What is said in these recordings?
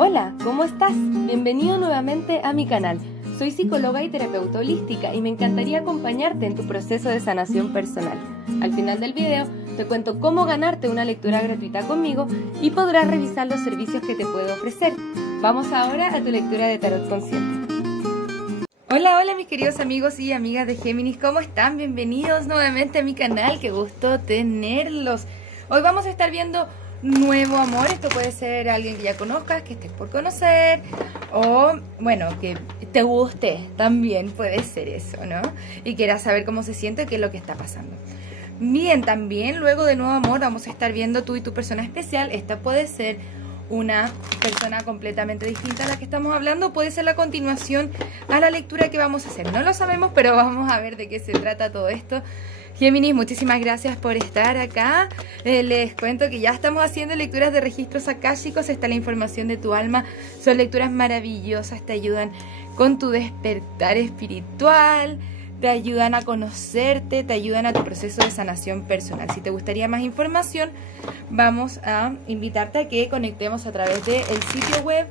Hola, ¿cómo estás? Bienvenido nuevamente a mi canal. Soy psicóloga y terapeuta holística y me encantaría acompañarte en tu proceso de sanación personal. Al final del video te cuento cómo ganarte una lectura gratuita conmigo y podrás revisar los servicios que te puedo ofrecer. Vamos ahora a tu lectura de tarot consciente. Hola, hola mis queridos amigos y amigas de Géminis, ¿cómo están? Bienvenidos nuevamente a mi canal, qué gusto tenerlos. Hoy vamos a estar viendo nuevo amor. Esto puede ser alguien que ya conozcas, que estés por conocer, o bueno, que te guste, también puede ser eso, ¿no? Y quieras saber cómo se siente, qué es lo que está pasando. Bien, también luego de nuevo amor vamos a estar viendo tú y tu persona especial. Esta puede ser una persona completamente distinta a la que estamos hablando, puede ser la continuación a la lectura que vamos a hacer. No lo sabemos, pero vamos a ver de qué se trata todo esto. Géminis, muchísimas gracias por estar acá. Les cuento que ya estamos haciendo lecturas de registros akáshicos. Está la información de tu alma. Son lecturas maravillosas, te ayudan con tu despertar espiritual, te ayudan a conocerte, te ayudan a tu proceso de sanación personal. Si te gustaría más información, vamos a invitarte a que conectemos a través del sitio web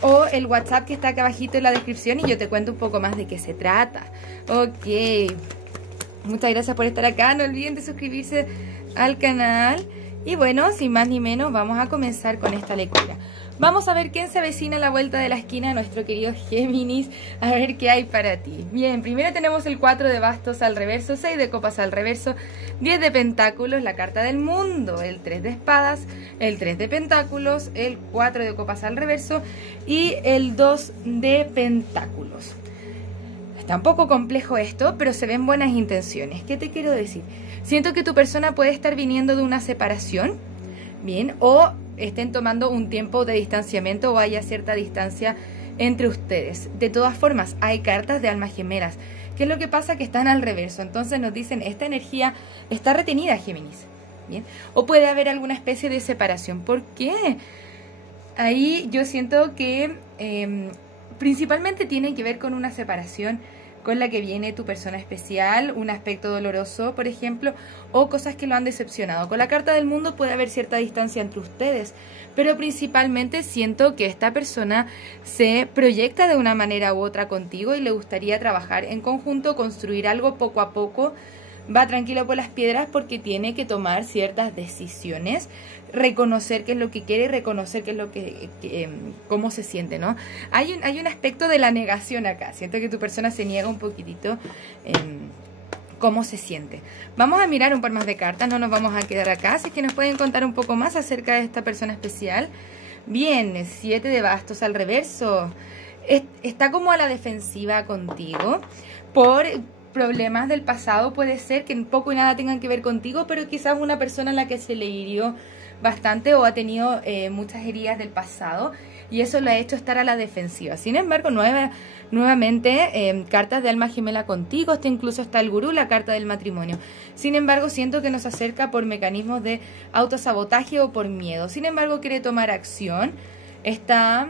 o el WhatsApp que está acá abajito en la descripción y yo te cuento un poco más de qué se trata. Ok. Muchas gracias por estar acá, no olviden de suscribirse al canal. Y bueno, sin más ni menos, vamos a comenzar con esta lectura. Vamos a ver quién se avecina a la vuelta de la esquina, nuestro querido Géminis, a ver qué hay para ti. Bien, primero tenemos el 4 de bastos al reverso, 6 de copas al reverso, 10 de pentáculos, la carta del mundo, el 3 de espadas, el 3 de pentáculos, el 4 de copas al reverso y el 2 de pentáculos. Está un poco complejo esto, pero se ven buenas intenciones. ¿Qué te quiero decir? Siento que tu persona puede estar viniendo de una separación, bien, o estén tomando un tiempo de distanciamiento o haya cierta distancia entre ustedes. De todas formas, hay cartas de almas gemelas. ¿Qué es lo que pasa? Que están al reverso. Entonces nos dicen, esta energía está retenida, Géminis. Bien, o puede haber alguna especie de separación. ¿Por qué? Ahí yo siento que principalmente tiene que ver con una separación con la que viene tu persona especial, un aspecto doloroso, por ejemplo, o cosas que lo han decepcionado. Con la carta del mundo puede haber cierta distancia entre ustedes, pero principalmente siento que esta persona se proyecta de una manera u otra contigo y le gustaría trabajar en conjunto, construir algo poco a poco. Va tranquilo por las piedras porque tiene que tomar ciertas decisiones, reconocer qué es lo que quiere y reconocer qué es lo cómo se siente, ¿no? Hay un aspecto de la negación acá. Siento que tu persona se niega un poquitito cómo se siente. Vamos a mirar un par más de cartas, no nos vamos a quedar acá, así que nos pueden contar un poco más acerca de esta persona especial. Bien, 7 de bastos al reverso. Está como a la defensiva contigo por problemas del pasado, puede ser que poco y nada tengan que ver contigo, pero quizás una persona a la que se le hirió bastante o ha tenido muchas heridas del pasado y eso lo ha hecho estar a la defensiva. Sin embargo, nuevamente cartas de alma gemela contigo, incluso está el gurú, la carta del matrimonio. Sin embargo, siento que nos acerca por mecanismos de autosabotaje o por miedo. Sin embargo, quiere tomar acción. Está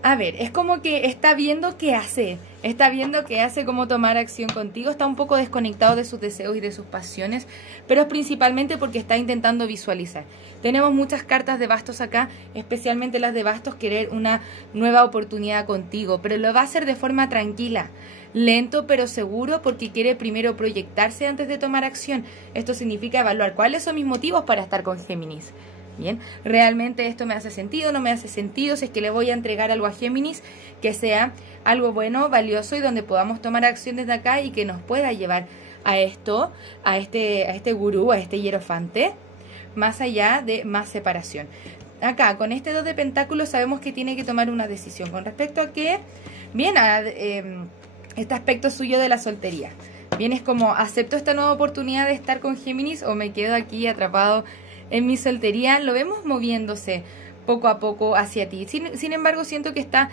a ver, es como que está viendo qué hace. Está viendo qué hace, cómo tomar acción contigo. Está un poco desconectado de sus deseos y de sus pasiones, pero es principalmente porque está intentando visualizar. Tenemos muchas cartas de bastos acá, especialmente las de bastos, querer una nueva oportunidad contigo, pero lo va a hacer de forma tranquila, lento pero seguro, porque quiere primero proyectarse antes de tomar acción. Esto significa evaluar cuáles son mis motivos para estar con Géminis. Bien, realmente esto me hace sentido, no me hace sentido, si es que le voy a entregar algo a Géminis que sea algo bueno, valioso y donde podamos tomar acción desde acá y que nos pueda llevar a esto, a este gurú, a este hierofante, más allá de más separación. Acá, con este 2 de pentáculos sabemos que tiene que tomar una decisión con respecto a que, bien, a este aspecto suyo de la soltería. Bien, es como, ¿acepto esta nueva oportunidad de estar con Géminis o me quedo aquí atrapado en mi soltería? Lo vemos moviéndose poco a poco hacia ti. Sin embargo, siento que está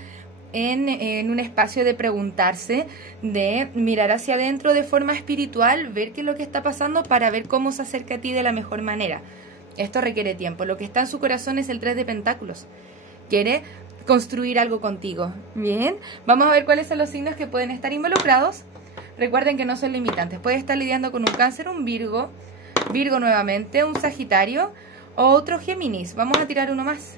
en un espacio de preguntarse, de mirar hacia adentro de forma espiritual, ver qué es lo que está pasando para ver cómo se acerca a ti de la mejor manera. Esto requiere tiempo. Lo que está en su corazón es el 3 de pentáculos. Quiere construir algo contigo. Bien, vamos a ver cuáles son los signos que pueden estar involucrados. Recuerden que no son limitantes. Puede estar lidiando con un Cáncer, un Virgo nuevamente, un Sagitario o otro Géminis. Vamos a tirar uno más.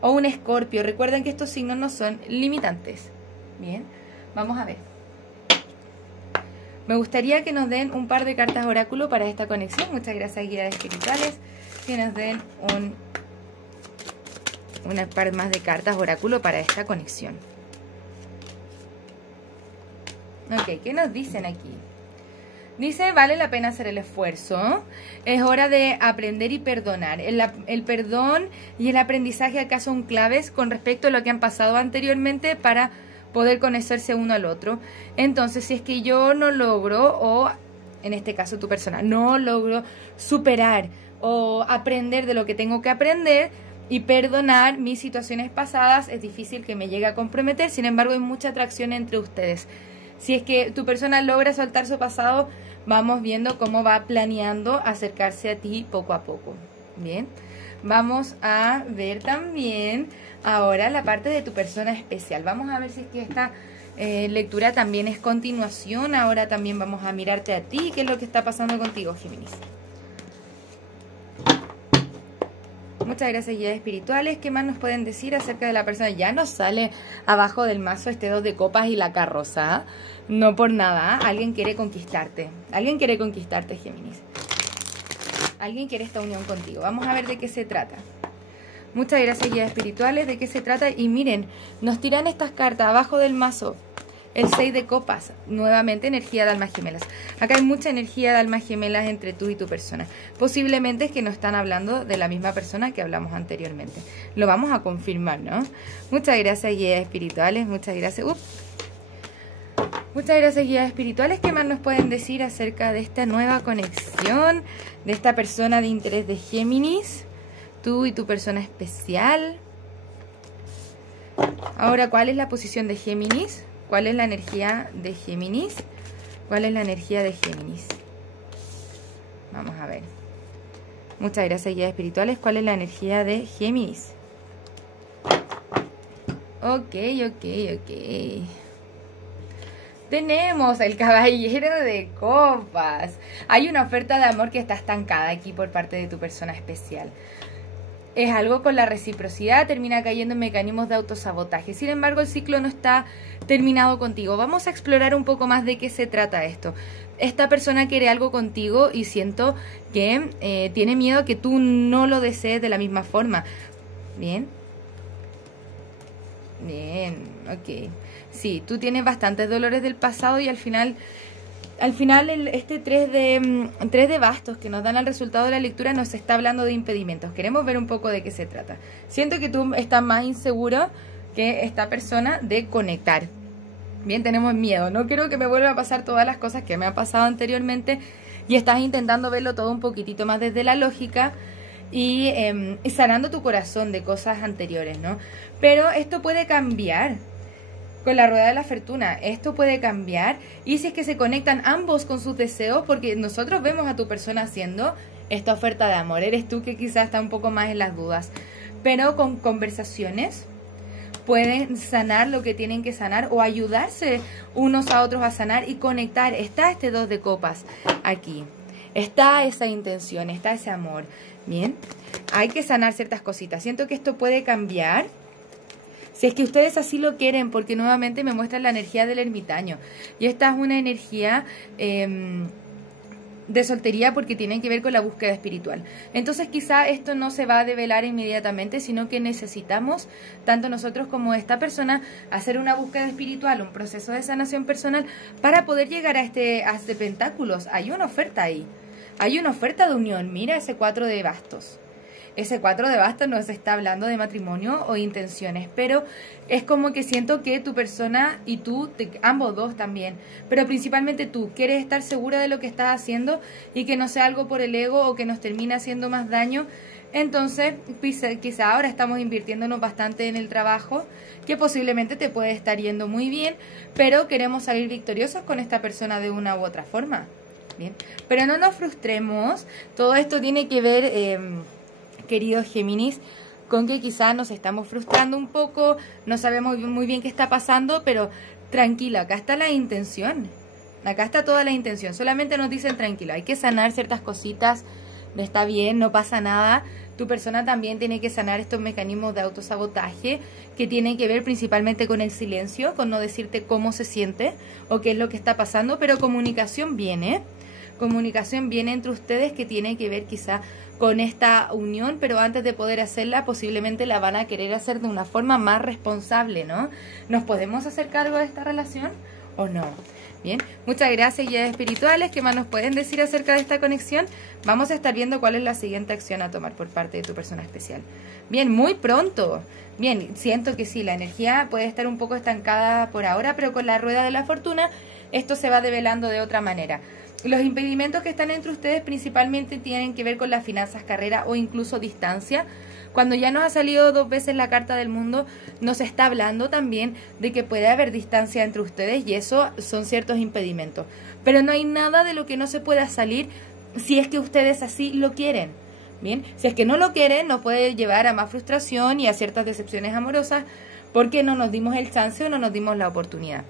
o un Escorpio. Recuerden que estos signos no son limitantes. Bien, vamos a ver. Me gustaría que nos den un par de cartas oráculo para esta conexión. Muchas gracias, guías espirituales. Que nos den una par más de cartas oráculo para esta conexión. Ok, ¿qué nos dicen aquí? Dice, vale la pena hacer el esfuerzo. Es hora de aprender y perdonar. El perdón y el aprendizaje acá son claves con respecto a lo que han pasado anteriormente para poder conocerse uno al otro. Entonces, si es que yo no logro, o en este caso tu persona, no logro superar o aprender de lo que tengo que aprender y perdonar mis situaciones pasadas, es difícil que me llegue a comprometer. Sin embargo, hay mucha atracción entre ustedes. Si es que tu persona logra soltar su pasado, vamos viendo cómo va planeando acercarse a ti poco a poco. Bien, vamos a ver también ahora la parte de tu persona especial. Vamos a ver si es que esta lectura también es continuación. Ahora también vamos a mirarte a ti, qué es lo que está pasando contigo, Géminis. Muchas gracias, guías espirituales. ¿Qué más nos pueden decir acerca de la persona? Ya nos sale abajo del mazo este 2 de copas y la carroza. No por nada, alguien quiere conquistarte. Alguien quiere conquistarte, Géminis. Alguien quiere esta unión contigo. Vamos a ver de qué se trata. Muchas gracias, guías espirituales. ¿De qué se trata? Y miren, nos tiran estas cartas abajo del mazo. El 6 de copas, nuevamente energía de almas gemelas. Acá hay mucha energía de almas gemelas entre tú y tu persona. Posiblemente es que no están hablando de la misma persona que hablamos anteriormente. Lo vamos a confirmar, ¿no? Muchas gracias, guías espirituales. Muchas gracias. Muchas gracias, guías espirituales. ¿Qué más nos pueden decir acerca de esta nueva conexión? De esta persona de interés de Géminis. Tú y tu persona especial. Ahora, ¿cuál es la posición de Géminis? ¿Cuál es la energía de Géminis? ¿Cuál es la energía de Géminis? Vamos a ver. Muchas gracias, guías espirituales. ¿Cuál es la energía de Géminis? Ok. Tenemos el caballero de copas. Hay una oferta de amor que está estancada aquí por parte de tu persona especial. Es algo con la reciprocidad, termina cayendo en mecanismos de autosabotaje. Sin embargo, el ciclo no está terminado contigo. Vamos a explorar un poco más de qué se trata esto. Esta persona quiere algo contigo y siento que tiene miedo que tú no lo desees de la misma forma. Bien, ok. Sí, tú tienes bastantes dolores del pasado y al final este 3 de bastos que nos dan al resultado de la lectura nos está hablando de impedimentos. Queremos ver un poco de qué se trata. Siento que tú estás más inseguro que esta persona de conectar. Bien, tenemos miedo. No quiero que me vuelvan a pasar todas las cosas que me han pasado anteriormente y estás intentando verlo todo un poquitito más desde la lógica y sanando tu corazón de cosas anteriores, ¿no? Pero esto puede cambiar. Con la rueda de la fortuna, esto puede cambiar. Y si es que se conectan ambos con sus deseos, porque nosotros vemos a tu persona haciendo esta oferta de amor. Eres tú que quizás está un poco más en las dudas. Pero con conversaciones pueden sanar lo que tienen que sanar o ayudarse unos a otros a sanar y conectar. Está este 2 de copas aquí. Está esa intención, está ese amor. Bien, hay que sanar ciertas cositas. Siento que esto puede cambiar. Si es que ustedes así lo quieren, porque nuevamente me muestran la energía del ermitaño. Y esta es una energía de soltería porque tiene que ver con la búsqueda espiritual. Entonces quizá esto no se va a develar inmediatamente, sino que necesitamos, tanto nosotros como esta persona, hacer una búsqueda espiritual, un proceso de sanación personal para poder llegar a este pentáculos. Hay una oferta ahí. Hay una oferta de unión. Mira ese 4 de bastos. Ese 4 de bastos nos está hablando de matrimonio o intenciones, pero es como que siento que tu persona y tú, ambos dos también, pero principalmente tú, quieres estar segura de lo que estás haciendo y que no sea algo por el ego o que nos termine haciendo más daño. Entonces, quizá ahora estamos invirtiéndonos bastante en el trabajo, que posiblemente te puede estar yendo muy bien, pero queremos salir victoriosos con esta persona de una u otra forma. Bien, pero no nos frustremos. Todo esto tiene que ver... queridos Géminis, con que quizás nos estamos frustrando un poco, no sabemos muy bien qué está pasando, pero tranquilo, acá está la intención, acá está toda la intención, solamente nos dicen tranquilo, hay que sanar ciertas cositas está bien, no pasa nada. Tu persona también tiene que sanar estos mecanismos de autosabotaje que tienen que ver principalmente con el silencio, con no decirte cómo se siente o qué es lo que está pasando, pero comunicación viene entre ustedes que tiene que ver quizá con esta unión, pero antes de poder hacerla posiblemente la van a querer hacer de una forma más responsable, ¿no? ¿Nos podemos hacer cargo de esta relación o no? Bien, muchas gracias, guías espirituales. ¿Qué más nos pueden decir acerca de esta conexión? Vamos a estar viendo cuál es la siguiente acción a tomar por parte de tu persona especial. Bien, muy pronto. Bien, siento que sí, la energía puede estar un poco estancada por ahora, pero con la rueda de la fortuna esto se va develando de otra manera. Los impedimentos que están entre ustedes principalmente tienen que ver con las finanzas, carrera o incluso distancia. Cuando ya nos ha salido 2 veces la carta del mundo, nos está hablando también de que puede haber distancia entre ustedes y eso son ciertos impedimentos. Pero no hay nada de lo que no se pueda salir si es que ustedes así lo quieren. Bien, si es que no lo quieren, nos puede llevar a más frustración y a ciertas decepciones amorosas porque no nos dimos el chance o no nos dimos la oportunidad.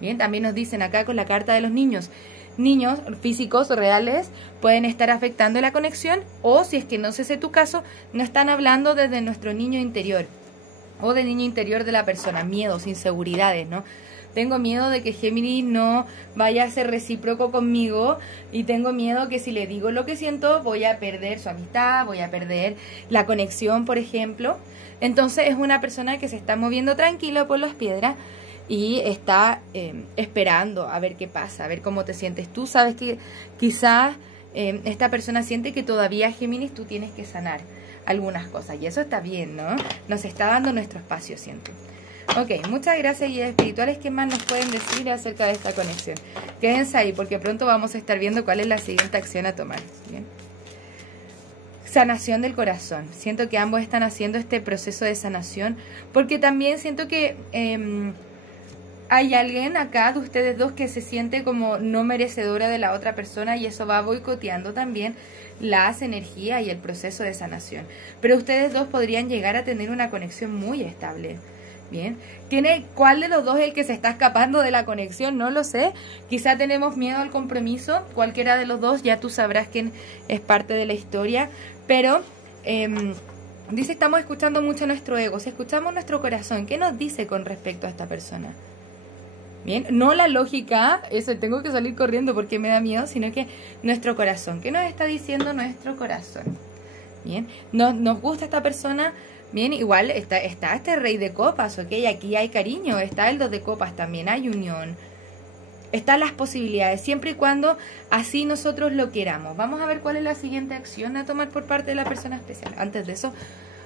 Bien, también nos dicen acá con la carta de los niños. Niños físicos reales pueden estar afectando la conexión o si es que no sé si es tu caso, nos están hablando desde nuestro niño interior o del niño interior de la persona, miedos, inseguridades, ¿no? Tengo miedo de que Géminis no vaya a ser recíproco conmigo y tengo miedo que si le digo lo que siento voy a perder su amistad, voy a perder la conexión, por ejemplo. Entonces es una persona que se está moviendo tranquila por las piedras y está esperando a ver qué pasa, a ver cómo te sientes tú. Sabes que quizás esta persona siente que todavía, Géminis, tú tienes que sanar algunas cosas y eso está bien, ¿no? Nos está dando nuestro espacio, siento. Ok, muchas gracias, guías espirituales. ¿Qué más nos pueden decir acerca de esta conexión? Quédense ahí porque pronto vamos a estar viendo cuál es la siguiente acción a tomar. Bien. Sanación del corazón. Siento que ambos están haciendo este proceso de sanación porque también siento que hay alguien acá de ustedes dos que se siente como no merecedora de la otra persona y eso va boicoteando también las energías y el proceso de sanación. Pero ustedes dos podrían llegar a tener una conexión muy estable. Bien, ¿cuál de los dos es el que se está escapando de la conexión? No lo sé. Quizá tenemos miedo al compromiso. Cualquiera de los dos, ya tú sabrás quién es parte de la historia. Pero dice, estamos escuchando mucho nuestro ego. Si escuchamos nuestro corazón, ¿qué nos dice con respecto a esta persona? Bien, no la lógica, eso tengo que salir corriendo porque me da miedo, sino que nuestro corazón. ¿Qué nos está diciendo nuestro corazón? Bien, nos gusta esta persona. Bien, igual está este rey de copas, ok, aquí hay cariño, está el 2 de copas también, hay unión, están las posibilidades, siempre y cuando así nosotros lo queramos. Vamos a ver cuál es la siguiente acción a tomar por parte de la persona especial. Antes de eso,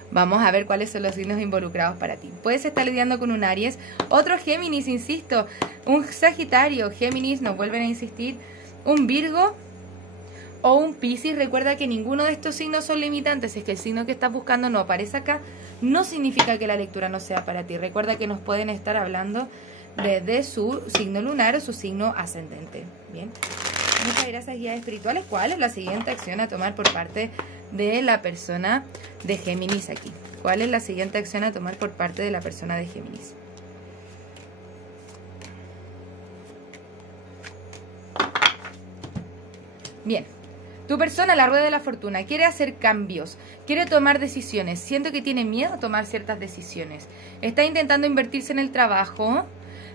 vamos a ver cuáles son los signos involucrados para ti. Puedes estar lidiando con un Aries, otro Géminis, insisto, un Sagitario, Géminis, nos vuelven a insistir, un Virgo o un Piscis. Recuerda que ninguno de estos signos son limitantes. Si es que el signo que estás buscando no aparece acá, no significa que la lectura no sea para ti. Recuerda que nos pueden estar hablando desde su signo lunar o su signo ascendente. Bien, muchas gracias, guías espirituales. ¿Cuál es la siguiente acción a tomar por parte de la persona de Géminis aquí? ¿Cuál es la siguiente acción a tomar por parte de la persona de Géminis? Bien. Tu persona, la rueda de la fortuna, quiere hacer cambios, quiere tomar decisiones. Siento que tiene miedo a tomar ciertas decisiones. Está intentando invertirse en el trabajo.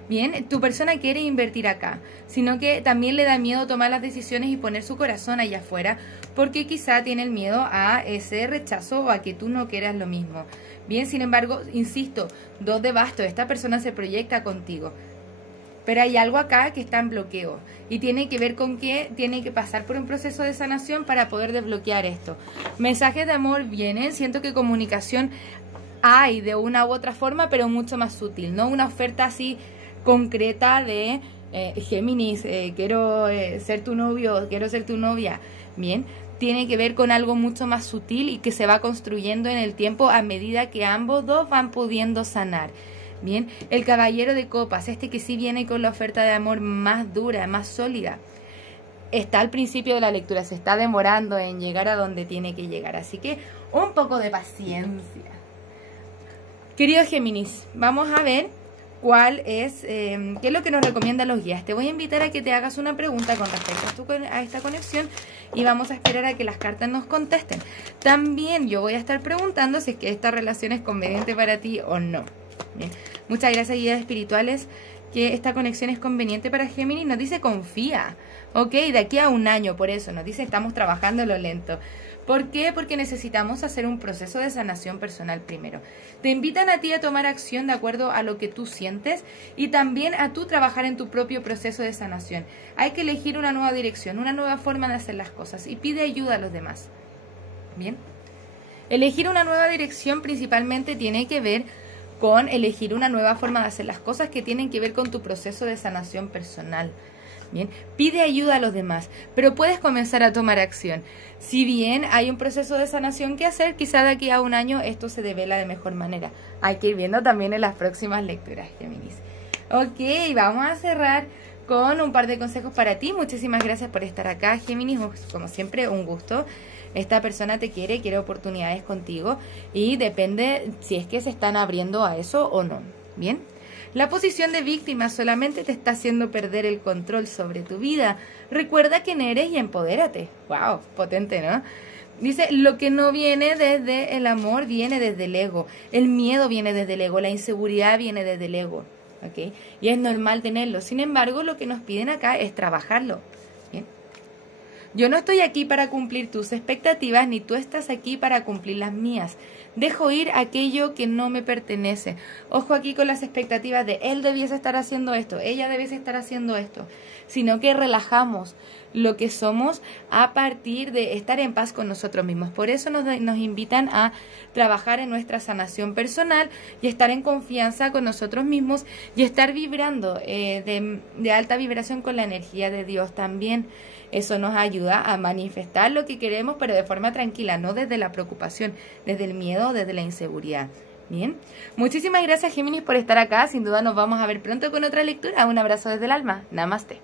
Bien, tu persona quiere invertir acá, sino que también le da miedo tomar las decisiones y poner su corazón allá afuera, porque quizá tiene el miedo a ese rechazo o a que tú no quieras lo mismo. Bien, sin embargo, insisto, 2 de bastos, esta persona se proyecta contigo. Pero hay algo acá que está en bloqueo y tiene que ver con que tiene que pasar por un proceso de sanación para poder desbloquear esto. Mensajes de amor vienen, siento que comunicación hay de una u otra forma, pero mucho más sutil, no una oferta así concreta de Géminis, quiero ser tu novio, quiero ser tu novia. Bien, tiene que ver con algo mucho más sutil y que se va construyendo en el tiempo a medida que ambos dos van pudiendo sanar. Bien, el caballero de copas, este que sí viene con la oferta de amor más dura, más sólida, está al principio de la lectura, se está demorando en llegar a donde tiene que llegar, así que un poco de paciencia. Querido Géminis, vamos a ver cuál es, qué es lo que nos recomiendan los guías. Te voy a invitar a que te hagas una pregunta con respecto a esta conexión y vamos a esperar a que las cartas nos contesten. También yo voy a estar preguntando si es que esta relación es conveniente para ti o no. Bien. Muchas gracias, guías espirituales, que esta conexión es conveniente para Géminis. Nos dice confía, ok, de aquí a un año, por eso nos dice estamos trabajando lo lento. ¿Por qué? Porque necesitamos hacer un proceso de sanación personal primero. Te invitan a ti a tomar acción de acuerdo a lo que tú sientes y también a tú trabajar en tu propio proceso de sanación. Hay que elegir una nueva dirección, una nueva forma de hacer las cosas y pide ayuda a los demás. Bien. Elegir una nueva dirección principalmente tiene que ver con elegir una nueva forma de hacer las cosas que tienen que ver con tu proceso de sanación personal. Bien, pide ayuda a los demás, pero puedes comenzar a tomar acción. Si bien hay un proceso de sanación que hacer, quizá de aquí a un año esto se devela de mejor manera. Hay que ir viendo también en las próximas lecturas, Géminis. Ok, vamos a cerrar con un par de consejos para ti. Muchísimas gracias por estar acá, Géminis. Como siempre, un gusto. Esta persona te quiere oportunidades contigo y depende si es que se están abriendo a eso o no. Bien. La posición de víctima solamente te está haciendo perder el control sobre tu vida. Recuerda quién eres y empodérate. ¡Wow! Potente, ¿no? Dice, lo que no viene desde el amor viene desde el ego. El miedo viene desde el ego. La inseguridad viene desde el ego. ¿Ok? Y es normal tenerlo. Sin embargo, lo que nos piden acá es trabajarlo. ¿Bien? Yo no estoy aquí para cumplir tus expectativas, ni tú estás aquí para cumplir las mías. Dejo ir aquello que no me pertenece. Ojo aquí con las expectativas de él debiese estar haciendo esto, ella debiese estar haciendo esto, sino que relajamos lo que somos a partir de estar en paz con nosotros mismos. Por eso nos invitan a trabajar en nuestra sanación personal y estar en confianza con nosotros mismos y estar vibrando de alta vibración con la energía de Dios también. Eso nos ayuda a manifestar lo que queremos, pero de forma tranquila, no desde la preocupación, desde el miedo, desde la inseguridad. Bien, muchísimas gracias, Géminis, por estar acá. Sin duda nos vamos a ver pronto con otra lectura. Un abrazo desde el alma. Namaste.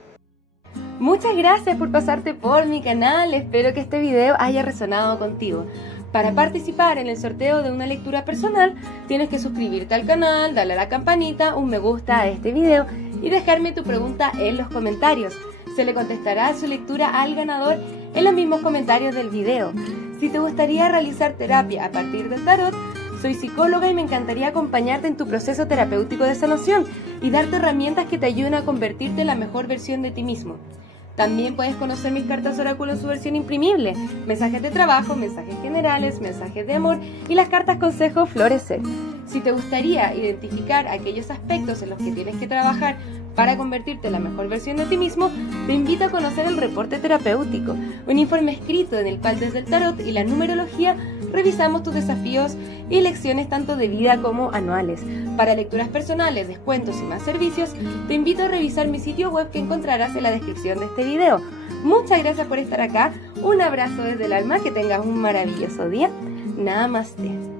Muchas gracias por pasarte por mi canal. Espero que este video haya resonado contigo. Para participar en el sorteo de una lectura personal, tienes que suscribirte al canal, darle a la campanita, un me gusta a este video y dejarme tu pregunta en los comentarios. Se le contestará su lectura al ganador en los mismos comentarios del video. Si te gustaría realizar terapia a partir del tarot, soy psicóloga y me encantaría acompañarte en tu proceso terapéutico de sanación y darte herramientas que te ayuden a convertirte en la mejor versión de ti mismo. También puedes conocer mis cartas oráculo en su versión imprimible, mensajes de trabajo, mensajes generales, mensajes de amor y las cartas consejo florecer. Si te gustaría identificar aquellos aspectos en los que tienes que trabajar para convertirte en la mejor versión de ti mismo, te invito a conocer el reporte terapéutico, un informe escrito en el cual desde el tarot y la numerología revisamos tus desafíos y lecciones tanto de vida como anuales. Para lecturas personales, descuentos y más servicios, te invito a revisar mi sitio web que encontrarás en la descripción de este video. Muchas gracias por estar acá, un abrazo desde el alma, que tengas un maravilloso día. Namaste.